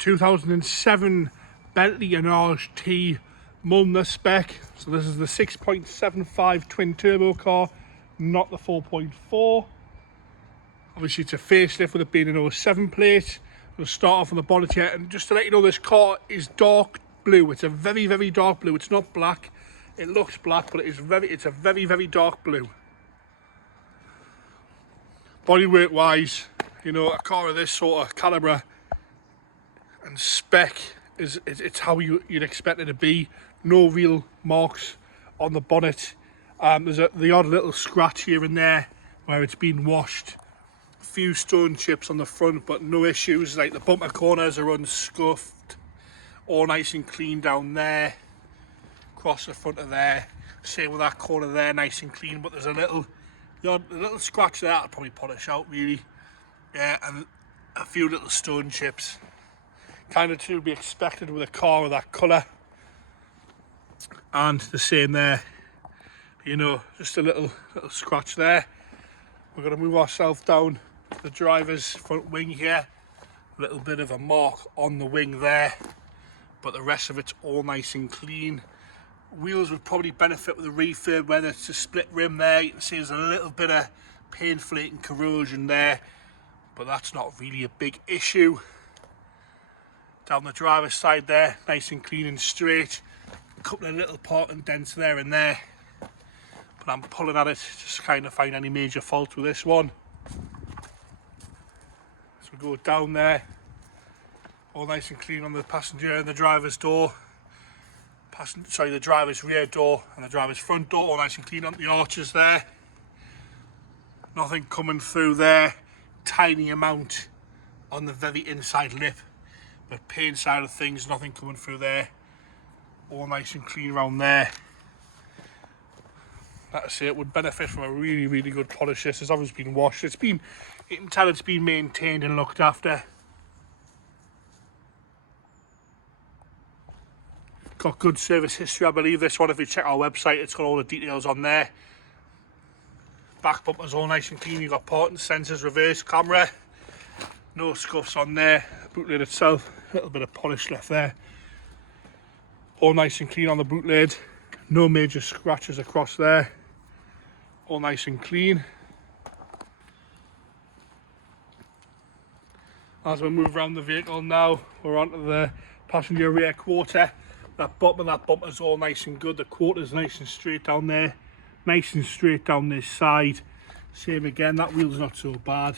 2007 Bentley Arnage T Mulliner spec. So this is the 6.75 twin turbo car, not the 4.4. Obviously it's a facelift with it being an 07 plate. We'll start off on the bonnet here, and just to let you know, this car is dark blue. It's a very, very dark blue. It's not black. It looks black, but it's a very, very dark blue. Bodywork wise, you know, a car of this sort of calibre and spec it's how you'd expect it to be. No real marks on the bonnet. There's the odd little scratch here and there where it's been washed. A few stone chips on the front, but no issues. Like the bumper corners are unscuffed, all nice and clean down there, across the front of there. Same with that corner there, nice and clean. But there's a little scratch there. I'll probably polish out really. Yeah, and a few little stone chips. Kind of to be expected with a car of that colour. And the same there, you know, just a little scratch there. We're going to move ourselves down to the driver's front wing here. A little bit of a mark on the wing there, but the rest of it's all nice and clean. Wheels would probably benefit with a refurb, whether it's a split rim there. You can see there's a little bit of paint flake and corrosion there, but that's not really a big issue. Down the driver's side there, nice and clean and straight. A couple of little parting dents there and there, but I'm pulling at it just to kind of find any major fault with this one. So we go down there, all nice and clean on the passenger and the driver's door. The driver's rear door and the driver's front door, all nice and clean on the arches there. Nothing coming through there. Tiny amount on the very inside lip, but paint side of things, nothing coming through there. All nice and clean around there. Like I say, it would benefit from a really, really good polish. This has obviously been washed. You can tell it's been maintained and looked after. Got good service history, I believe, this one. If you check our website, it's got all the details on there. Back bumper's all nice and clean. You've got parking sensors, reverse camera. No scuffs on there. Boot lid itself, a little bit of polish left there. All nice and clean on the boot lid. No major scratches across there. All nice and clean. As we move around the vehicle now, we're onto the passenger rear quarter. That bottom of that bumper's all nice and good. The quarter's nice and straight down there. Nice and straight down this side. Same again, that wheel's not so bad.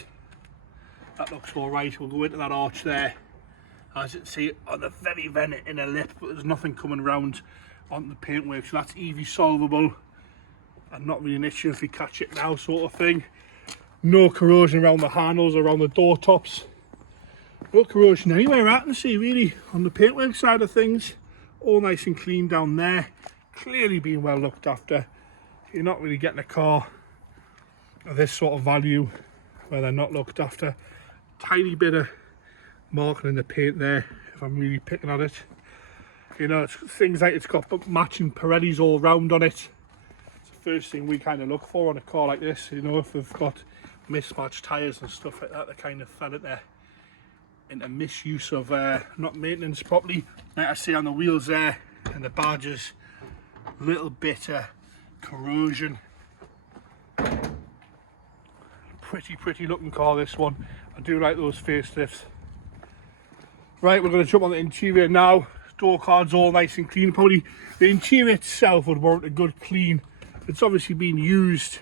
That looks all right. We'll go into that arch there. As you can see, on the very inner lip, but there's nothing coming around onto the paintwork, so that's easy solvable and not really an issue if we catch it now, sort of thing. No corrosion around the handles, around the door tops. No corrosion anywhere I can see really on the paintwork side of things. All nice and clean down there. Clearly being well looked after. You're not really getting a car of this sort of value where they're not looked after. Tiny bit of marking in the paint there, if I'm really picking at it. You know, it's things like it's got matching Pirellis all round on it. It's the first thing we kind of look for on a car like this. You know, if they've got mismatched tyres and stuff like that, they kind of fell into misuse of not maintenance properly. Like I see on the wheels there and the badges, little bit of corrosion. Pretty looking car, this one. I do like those facelifts. Right, we're going to jump on the interior now. Door cards all nice and clean. Probably the interior itself would warrant a good clean. It's obviously been used.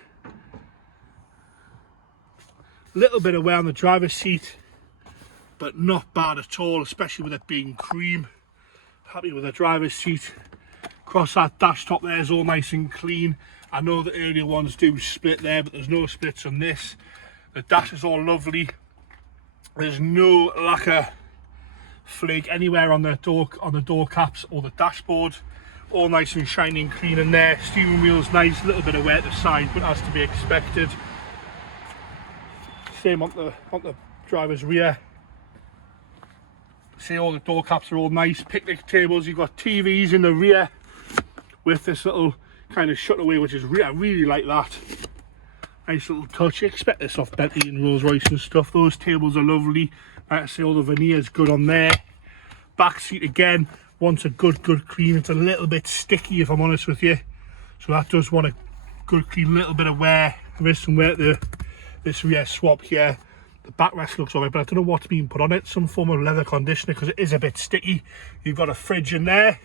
A little bit of wear on the driver's seat, but not bad at all, especially with it being cream. Happy with the driver's seat. Across that dash top there is all nice and clean. I know the earlier ones do split there, but there's no splits on this. The dash is all lovely. There's no lacquer flake anywhere on the door caps or the dashboard. All nice and shiny and clean in there. Steering wheel's nice, a little bit of wear at the side, but as to be expected. Same on the driver's rear. See, all the door caps are all nice. Picnic tables, you've got TVs in the rear with this little kind of shutaway, which is I really like that. Nice little touch. You expect this off Bentley and Rolls Royce and stuff. Those tables are lovely. Like I say, all the veneer's good on there. back seat again wants a good clean. It's a little bit sticky, if I'm honest with you, so that does want a good clean. Little bit of wear. There is some wear to this rear swap here. The backrest looks alright, but I don't know what's being put on it. Some form of leather conditioner, because it is a bit sticky. You've got a fridge in there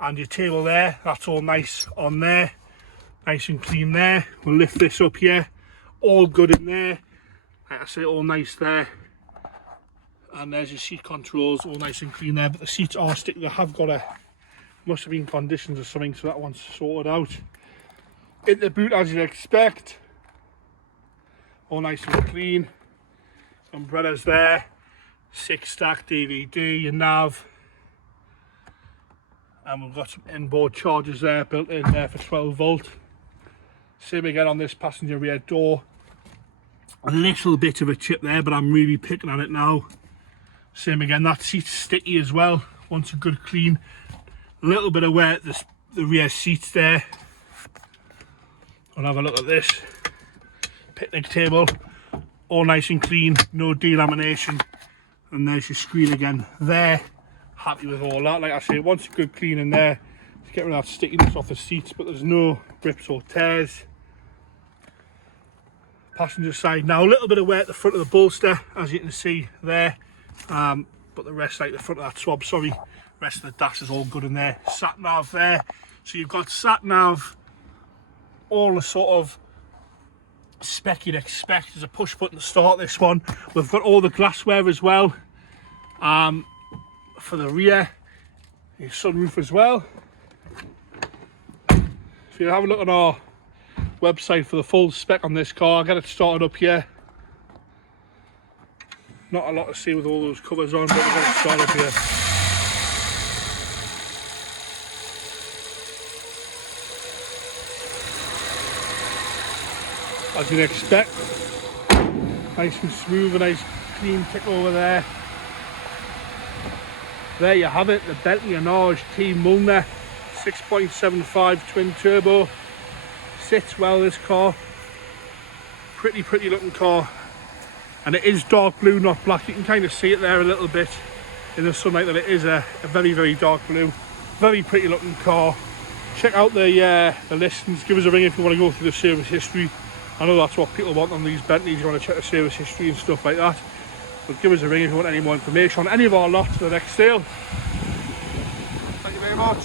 and your table there. That's all nice on there, nice and clean there. We'll lift this up here, all good in there. Like I say, all nice there. And there's your seat controls, all nice and clean there. But the seats are sticky. They have got must have been conditions or something, so that one's sorted out. In the boot, as you'd expect, all nice and clean. Umbrellas there, 6-stack DVD, your nav, and we've got some inboard chargers there built in there for 12 volt. Same again on this passenger rear door. A little bit of a chip there, but I'm really picking on it now. Same again, that seat's sticky as well, wants a good clean. A little bit of wear at the rear seats there. I'll have a look at this. Picnic table, all nice and clean, no delamination. And there's your screen again there. Happy with all that. Like I say, once a good clean in there to get rid of that stickiness off the seats, but there's no rips or tears. Passenger side now, a little bit of wear at the front of the bolster, as you can see there. But the rest, like the front of that swab, sorry, rest of the dash is all good in there. Sat nav there. So you've got sat nav, all the sort of spec you'd expect. There's a push button to start this one. We've got all the glassware as well. For the rear, your sunroof as well. If you have a look at our website for the full spec on this car, I'll get it started up here. Not a lot to see with all those covers on, but we'll get it started up here. As you'd expect, nice and smooth, a nice clean tick over there. There you have it, the Bentley Arnage T Mulliner 6.75 twin turbo. Sits well, this car. Pretty looking car. And it is dark blue, not black. You can kind of see it there a little bit in the sunlight that it is a very dark blue. Very pretty looking car. Check out the listings. Give us a ring if you want to go through the service history. I know that's what people want on these Bentleys. You want to check the service history and stuff like that. But give us a ring if you want any more information on any of our lots for the next sale. Thank you very much.